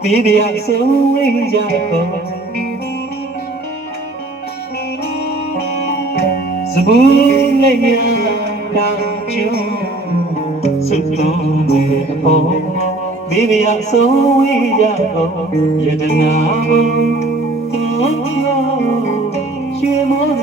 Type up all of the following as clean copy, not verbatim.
Baby, so we just go. Zubuya, don't you? So we go. Baby, so we just go. You don't know. You know,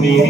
we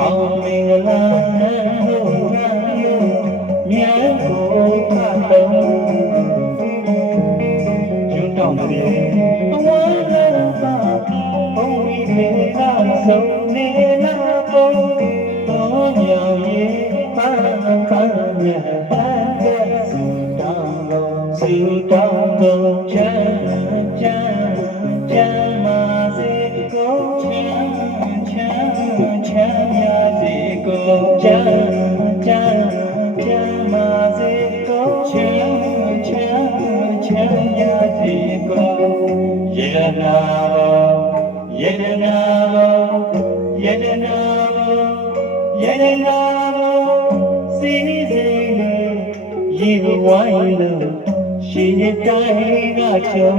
are ပြေအဝမ်းလည်းပါဘုံမိခေကဆုံးနေလာပုံတော်မြောင်ရဲ့ပန်းပန်းမြတ်ပန်းကစုတောင်းကုန်ချမ်းချမ်းမာစေကိုချမ်းရစေကိုချမ်းမာစေကိုချမ်းရစေကိုယေဒနာစီစီလေးရေဝိုင်းလို့ရှင်ရတိုင်းကချုံ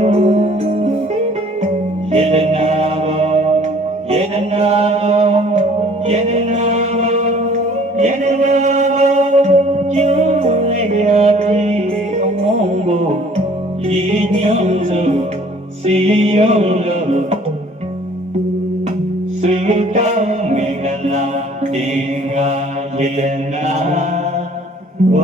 ယေဒနာကျူလေးရပြီအဝုံကိုရေညောင်းစို့စီယုံလို့စုတောင်းမင်္ဂလာတင်္ဂယေဒနာဝ